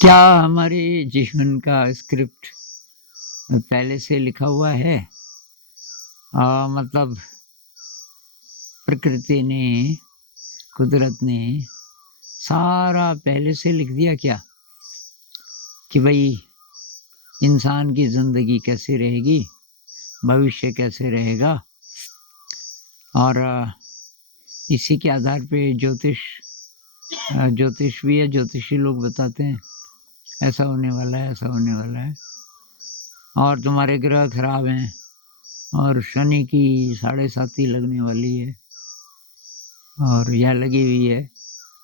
क्या हमारे जीवन का स्क्रिप्ट पहले से लिखा हुआ है? मतलब प्रकृति ने, कुदरत ने सारा पहले से लिख दिया क्या कि भाई इंसान की ज़िंदगी कैसी रहेगी, भविष्य कैसे रहेगा, और इसी के आधार पे ज्योतिष भी है, ज्योतिषी लोग बताते हैं ऐसा होने वाला है, ऐसा होने वाला है, और तुम्हारे ग्रह खराब हैं और शनि की 7.5 लगने वाली है और यह लगी हुई है,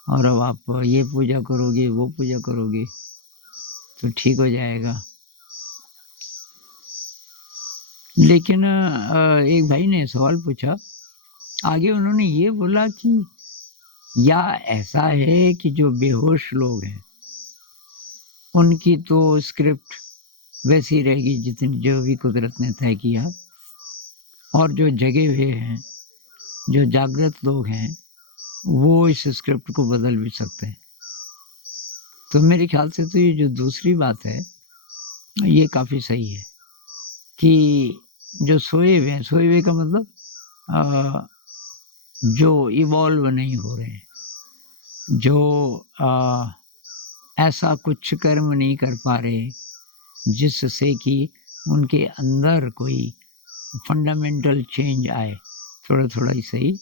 और अब आप ये पूजा करोगे, वो पूजा करोगे तो ठीक हो जाएगा। लेकिन एक भाई ने सवाल पूछा, आगे उन्होंने ये बोला कि या ऐसा है कि जो बेहोश लोग हैं उनकी तो स्क्रिप्ट वैसी रहेगी जितनी जो भी कुदरत ने तय किया, और जो जगे हुए हैं, जो जागृत लोग हैं, वो इस स्क्रिप्ट को बदल भी सकते हैं। तो मेरे ख्याल से तो ये जो दूसरी बात है ये काफ़ी सही है कि जो सोए हुए हैं, सोए हुए का मतलब जो इवॉल्व नहीं हो रहे हैं, जो ऐसा कुछ कर्म नहीं कर पा रहे जिससे कि उनके अंदर कोई फंडामेंटल चेंज आए, थोड़ा थोड़ा ही सही,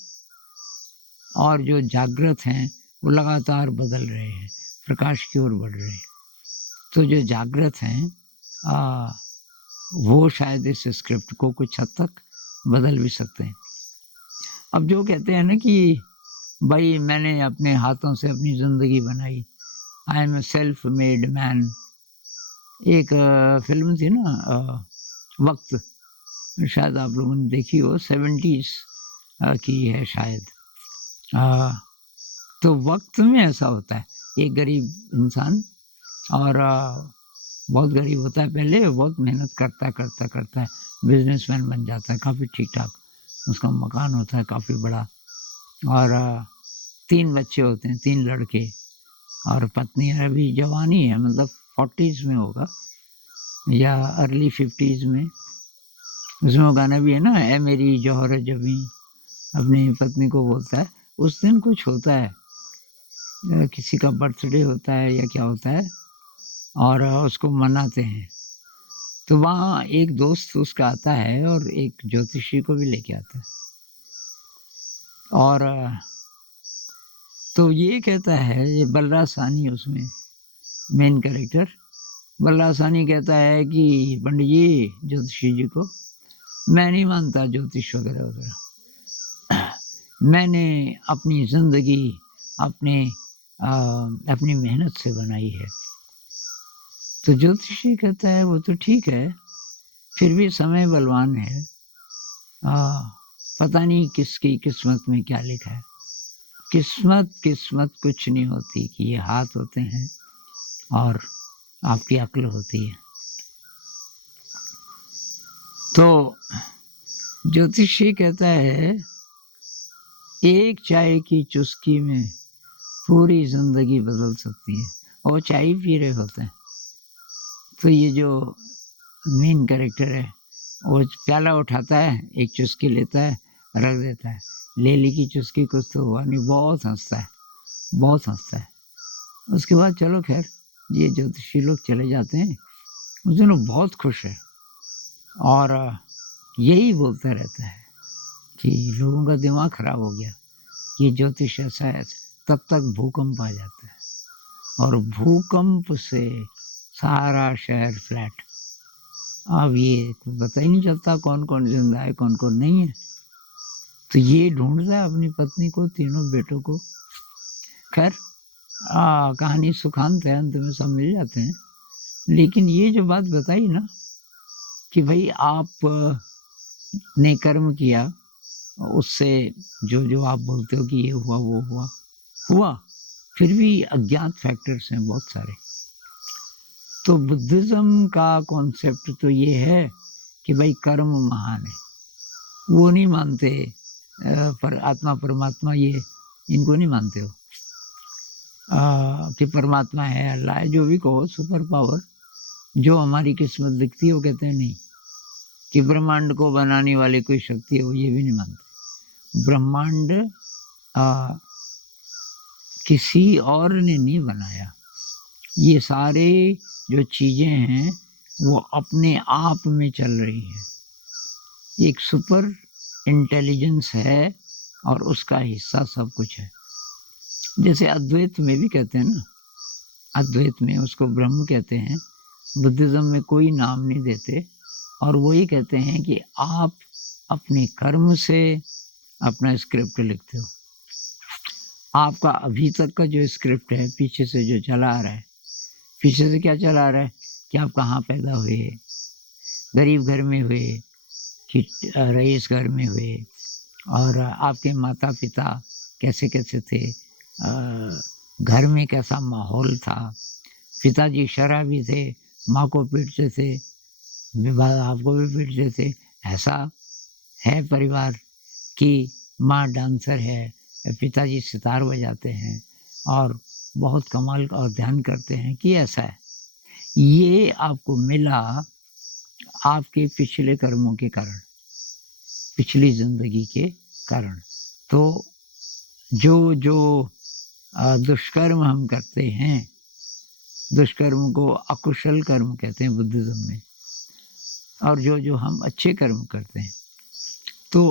और जो जागृत हैं वो लगातार बदल रहे हैं, प्रकाश की ओर बढ़ रहे हैं। तो जो जागृत हैं वो शायद इस स्क्रिप्ट को कुछ हद तक बदल भी सकते हैं। अब जो कहते हैं ना कि भाई मैंने अपने हाथों से अपनी ज़िंदगी बनाई, I am a self made man. एक फिल्म थी ना, वक्त, शायद आप लोगों ने देखी हो, 70s की है शायद। तो वक्त में ऐसा होता है, एक गरीब इंसान, और बहुत गरीब होता है पहले, बहुत मेहनत करता है, बिजनेसमैन बन जाता है, काफ़ी ठीक ठाक, उसका मकान होता है काफ़ी बड़ा, और 3 बच्चे होते हैं, 3 लड़के, और पत्नी अभी जवानी है, मतलब 40s में होगा या अर्ली 50s में। उसमें वो गाना भी है ना, ए मेरी जौहर जबी, अपनी पत्नी को बोलता है। उस दिन कुछ होता है, किसी का बर्थडे होता है या क्या होता है, और उसको मनाते हैं। तो वहाँ एक दोस्त उसका आता है और एक ज्योतिषी को भी लेके आता है, और तो ये कहता है, ये बलराज साहनी उसमें मेन कैरेक्टर, बलराज साहनी कहता है कि पंडित जी, ज्योतिषी जी को, मैं नहीं मानता ज्योतिष वगैरह वगैरह, मैंने अपनी ज़िंदगी अपनी मेहनत से बनाई है। तो ज्योतिषी कहता है वो तो ठीक है, फिर भी समय बलवान है, पता नहीं किसकी किस्मत में क्या लिखा है। किस्मत कुछ नहीं होती, कि ये हाथ होते हैं और आपकी अक्ल होती है। तो ज्योतिषी कहता है एक चाय की चुस्की में पूरी जिंदगी बदल सकती है, और चाय पी रहे होते हैं। तो ये जो मेन कैरेक्टर है वो प्याला उठाता है, एक चुस्की लेता है, रख देता है, ले ली की चुस्की, कुछ तो हुआ नहीं, बहुत हंसता है, बहुत हंसता है। उसके बाद चलो खैर, ये ज्योतिषी लोग चले जाते हैं। उस दिन वो बहुत खुश है और यही बोलता रहता है कि लोगों का दिमाग खराब हो गया, ये ज्योतिष ऐसा है। तब तक भूकंप आ जाता है, और भूकंप से सारा शहर फ्लैट। अब ये पता ही नहीं चलता कौन कौन जिंदा है, कौन कौन नहीं है। तो ये ढूंढता है अपनी पत्नी को, तीनों बेटों को। खैर कहानी सुखांत है, अंत में सब मिल जाते हैं। लेकिन ये जो बात बताई ना कि भाई आप ने कर्म किया, उससे जो जो आप बोलते हो कि ये हुआ वो हुआ, फिर भी अज्ञात फैक्टर्स हैं बहुत सारे। तो बुद्धिज्म का कॉन्सेप्ट तो ये है कि भाई कर्म महान है। वो नहीं मानते पर आत्मा परमात्मा, ये इनको नहीं मानते हो। कि परमात्मा है, अल्लाह है, जो भी कहो, सुपर पावर जो हमारी किस्मत लिखती है, वो कहते हैं नहीं, कि ब्रह्मांड को बनाने वाली कोई शक्ति है, वो ये भी नहीं मानते। ब्रह्मांड किसी और ने नहीं बनाया। ये सारे जो चीज़ें हैं वो अपने आप में चल रही हैं। एक सुपर इंटेलिजेंस है और उसका हिस्सा सब कुछ है। जैसे अद्वैत में भी कहते हैं ना, अद्वैत में उसको ब्रह्म कहते हैं, बुद्धिज़्म में कोई नाम नहीं देते, और वही कहते हैं कि आप अपने कर्म से अपना स्क्रिप्ट लिखते हो। आपका अभी तक का जो स्क्रिप्ट है, पीछे से जो चला आ रहा है, पीछे से क्या चला आ रहा है कि आप कहाँ पैदा हुए, गरीब घर में हुए कि रईस घर में हुए, और आपके माता पिता कैसे कैसे थे, घर में कैसा माहौल था, पिताजी शराबी थे, माँ को पीटते थे, विवाह आपको भी पीटते थे। ऐसा है परिवार कि माँ डांसर है, पिताजी सितार बजाते हैं और बहुत कमाल और ध्यान करते हैं, कि ऐसा है। ये आपको मिला आपके पिछले कर्मों के कारण, पिछली ज़िंदगी के कारण। तो जो जो दुष्कर्म हम करते हैं, दुष्कर्म को अकुशल कर्म कहते हैं बुद्धिज़्म में, और जो जो हम अच्छे कर्म करते हैं तो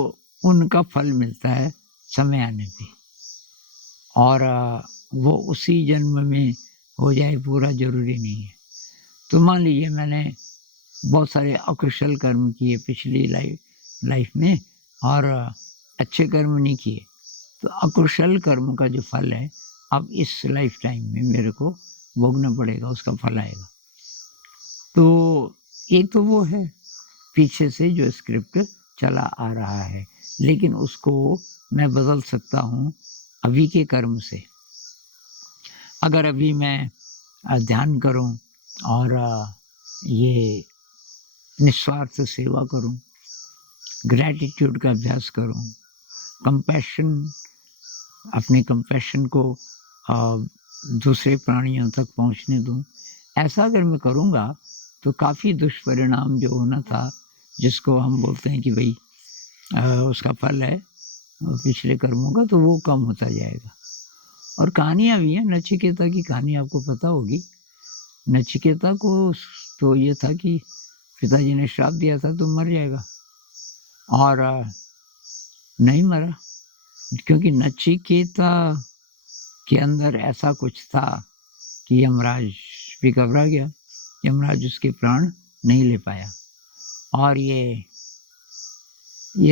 उनका फल मिलता है समय आने पे, और वो उसी जन्म में हो जाए पूरा ज़रूरी नहीं है। तो मान लीजिए मैंने बहुत सारे अकुशल कर्म किए पिछली लाइफ में और अच्छे कर्म नहीं किए, तो अकुशल कर्म का जो फल है अब इस लाइफ टाइम में मेरे को भोगना पड़ेगा, उसका फल आएगा। तो एक तो वो है पीछे से जो स्क्रिप्ट चला आ रहा है, लेकिन उसको मैं बदल सकता हूँ अभी के कर्म से। अगर अभी मैं ध्यान करूँ और ये निस्वार्थ सेवा करूँ, ग्रैटिट्यूड का अभ्यास करूँ, कंपैशन, अपने कंपैशन को दूसरे प्राणियों तक पहुँचने दूँ, ऐसा अगर मैं करूँगा तो काफ़ी दुष्परिणाम जो होना था, जिसको हम बोलते हैं कि भाई उसका फल है पिछले कर्मों का, तो वो कम होता जाएगा। और कहानियाँ भी हैं, नचिकेता की कहानी आपको पता होगी। नचिकेता को तो ये था कि पिताजी ने श्राप दिया था तो मर जाएगा, और नहीं मरा, क्योंकि नचिकेता के अंदर ऐसा कुछ था कि यमराज भी घबरा गया, यमराज उसके प्राण नहीं ले पाया। और ये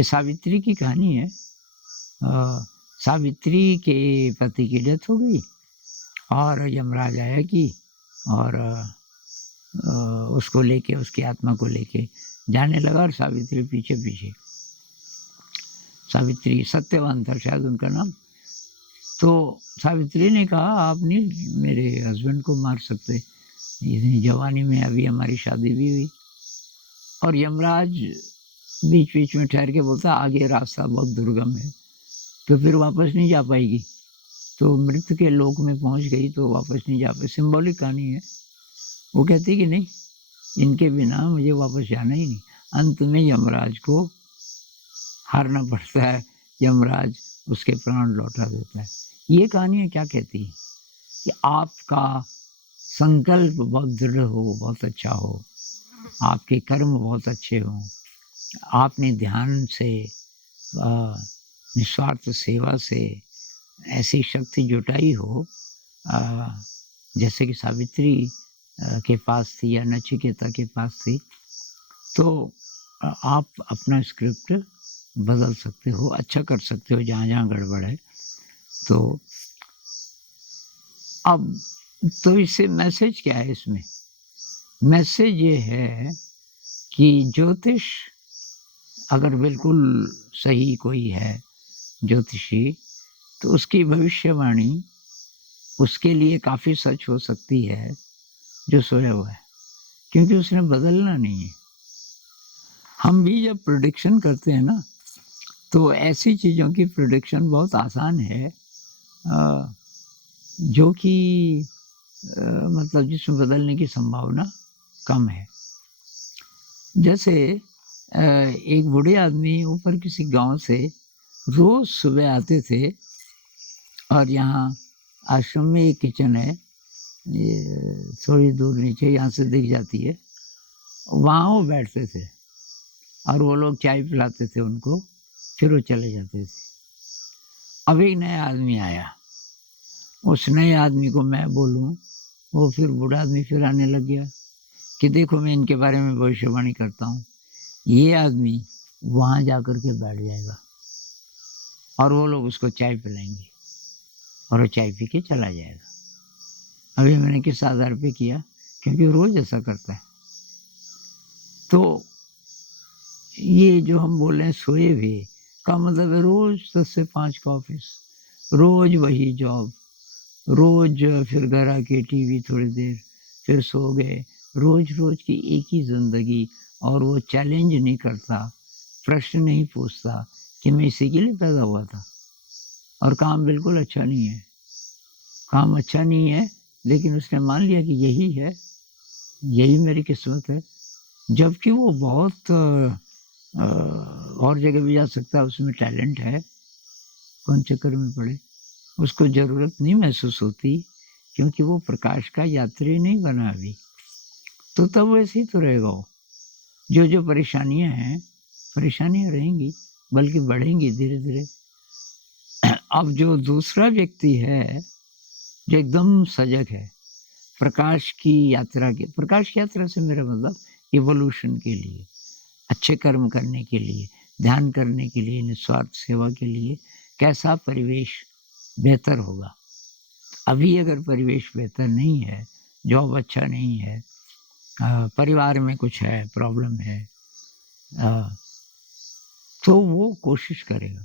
सावित्री की कहानी है। सावित्री के पति की डेथ हो गई और यमराज आया कि और उसको लेके, उसकी आत्मा को लेके जाने लगा, और सावित्री पीछे पीछे। सावित्री सत्यवान था शायद उनका नाम। तो सावित्री ने कहा आप नहीं मेरे हस्बैंड को मार सकते, इतनी जवानी में अभी हमारी शादी भी हुई। और यमराज बीच बीच में ठहर के बोलता आगे रास्ता बहुत दुर्गम है, तो फिर वापस नहीं जा पाएगी, तो मृत्यु के लोक में पहुंच गई तो वापस नहीं जा पाई। सिंबॉलिक कहानी है। वो कहती कि नहीं, इनके बिना मुझे वापस जाना ही नहीं। अंत में यमराज को हारना पड़ता है, यमराज उसके प्राण लौटा देता है। ये कहानी क्या कहती है कि आपका संकल्प बहुत दृढ़ हो, बहुत अच्छा हो, आपके कर्म बहुत अच्छे हों, आपने ध्यान से निस्वार्थ सेवा से ऐसी शक्ति जुटाई हो जैसे कि सावित्री के पास थी या नचिकेता के पास थी, तो आप अपना स्क्रिप्ट बदल सकते हो, अच्छा कर सकते हो जहाँ जहाँ गड़बड़ है। तो अब तो इससे मैसेज क्या है? इसमें मैसेज ये है कि ज्योतिष अगर बिल्कुल सही कोई है ज्योतिषी, तो उसकी भविष्यवाणी उसके लिए काफ़ी सच हो सकती है जो सोया हुआ है, क्योंकि उसने बदलना नहीं है। हम भी जब प्रेडिक्शन करते हैं ना, तो ऐसी चीज़ों की प्रेडिक्शन बहुत आसान है। जो कि मतलब जिसमें बदलने की संभावना कम है। जैसे एक बूढ़े आदमी ऊपर किसी गांव से रोज सुबह आते थे और यहाँ आश्रम में एक किचन है, ये थोड़ी दूर नीचे यहाँ से दिख जाती है, वहाँ वो बैठते थे और वो लोग चाय पिलाते थे उनको, फिर वो चले जाते थे। अब एक नया आदमी आया, उस नए आदमी को मैं बोलूँ, वो फिर बूढ़ा आदमी फिर आने लग गया कि देखो मैं इनके बारे में भविष्यवाणी करता हूँ, ये आदमी वहाँ जा कर के बैठ जाएगा और वो लोग उसको चाय पिलाएंगे और वो चाय पी के चला जाएगा। अभी मैंने किस आधार पे किया? क्योंकि रोज ऐसा करता है। तो ये जो हम बोल रहे हैं सोए भी का मतलब है रोज 10 से 5 का ऑफिस, रोज वही जॉब, रोज फिर घर आके टीवी थोड़ी देर, फिर सो गए, रोज रोज की एक ही जिंदगी। और वो चैलेंज नहीं करता, प्रश्न नहीं पूछता कि मैं इसी के लिए पैदा हुआ था। और काम बिल्कुल अच्छा नहीं है, काम अच्छा नहीं है, लेकिन उसने मान लिया कि यही है, यही मेरी किस्मत है। जबकि वो बहुत और जगह भी जा सकता है, उसमें टैलेंट है, कौन चक्कर में पड़े। उसको ज़रूरत नहीं महसूस होती क्योंकि वो प्रकाश का यात्री नहीं बना अभी। तो तब वैसे ही तो रहेगा वो। जो जो परेशानियां हैं, परेशानियां रहेंगी, बल्कि बढ़ेंगी धीरे धीरे। अब जो दूसरा व्यक्ति है जो एकदम सजग है, प्रकाश की यात्रा के, प्रकाश की यात्रा से मेरा मतलब इवोल्यूशन के लिए, अच्छे कर्म करने के लिए, ध्यान करने के लिए, निस्वार्थ सेवा के लिए कैसा परिवेश बेहतर होगा। अभी अगर परिवेश बेहतर नहीं है, जॉब अच्छा नहीं है, परिवार में कुछ है, प्रॉब्लम है, तो वो कोशिश करेगा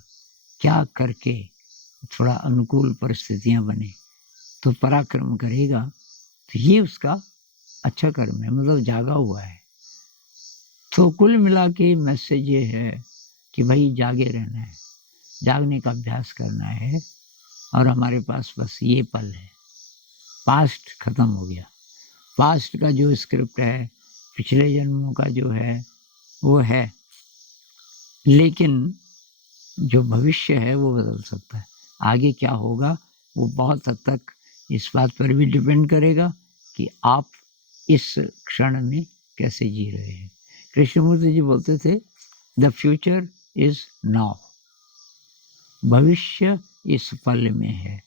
क्या करके थोड़ा अनुकूल परिस्थितियां बने, तो पराक्रम करेगा। तो ये उसका अच्छा कर्म है, मतलब जागा हुआ है। तो कुल मिला के मैसेज ये है कि भाई जागे रहना है, जागने का अभ्यास करना है। और हमारे पास बस ये पल है, पास्ट खत्म हो गया। पास्ट का जो स्क्रिप्ट है, पिछले जन्मों का जो है वो है, लेकिन जो भविष्य है वो बदल सकता है। आगे क्या होगा वो बहुत हद तक इस बात पर भी डिपेंड करेगा कि आप इस क्षण में कैसे जी रहे हैं। कृष्णमूर्ति जी बोलते थे, द फ्यूचर इज नाउ, भविष्य इस पल में है।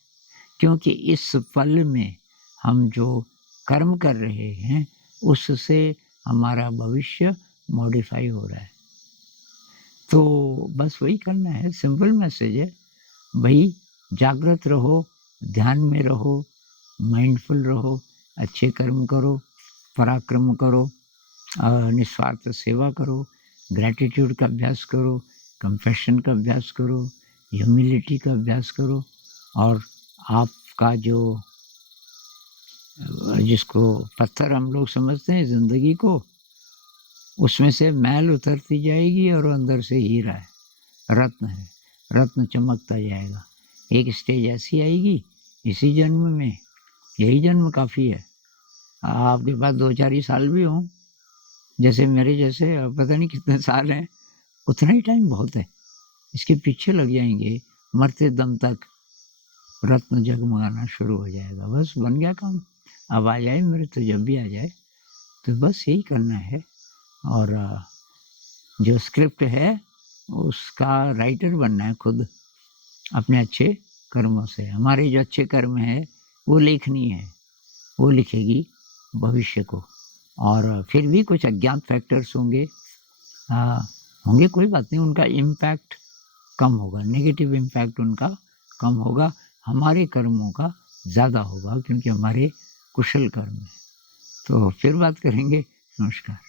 क्योंकि इस पल में हम जो कर्म कर रहे हैं उससे हमारा भविष्य मॉडिफाई हो रहा है। तो बस वही करना है, सिंपल मैसेज है भाई, जागृत रहो, ध्यान में रहो, माइंडफुल रहो, अच्छे कर्म करो, पराक्रम करो, निस्वार्थ सेवा करो, ग्रैटिट्यूड का अभ्यास करो, कंपैशन का अभ्यास करो, ह्यूमिलिटी का अभ्यास करो। और आपका जो जिसको पत्थर हम लोग समझते हैं ज़िंदगी को, उसमें से मैल उतरती जाएगी और अंदर से हीरा है, रत्न है, रत्न चमकता जाएगा। एक स्टेज ऐसी आएगी इसी जन्म में, यही जन्म काफ़ी है। आपके पास 2-4 ही साल भी हों, जैसे मेरे जैसे, पता नहीं कितने साल हैं, उतना ही टाइम बहुत है। इसके पीछे लग जाएंगे, मरते दम तक रत्न जगमगाना शुरू हो जाएगा। बस बन गया काम। अब आ जाए मेरे, तो जब भी आ जाए, तो बस यही करना है। और जो स्क्रिप्ट है उसका राइटर बनना है खुद, अपने अच्छे कर्मों से। हमारे जो अच्छे कर्म है वो लेखनी है, वो लिखेगी भविष्य को। और फिर भी कुछ अज्ञात फैक्टर्स होंगे, होंगे, कोई बात नहीं, उनका इम्पैक्ट कम होगा, नेगेटिव इम्पैक्ट उनका कम होगा, हमारे कर्मों का ज़्यादा होगा, क्योंकि हमारे कुशल कर्म है। तो फिर बात करेंगे। नमस्कार।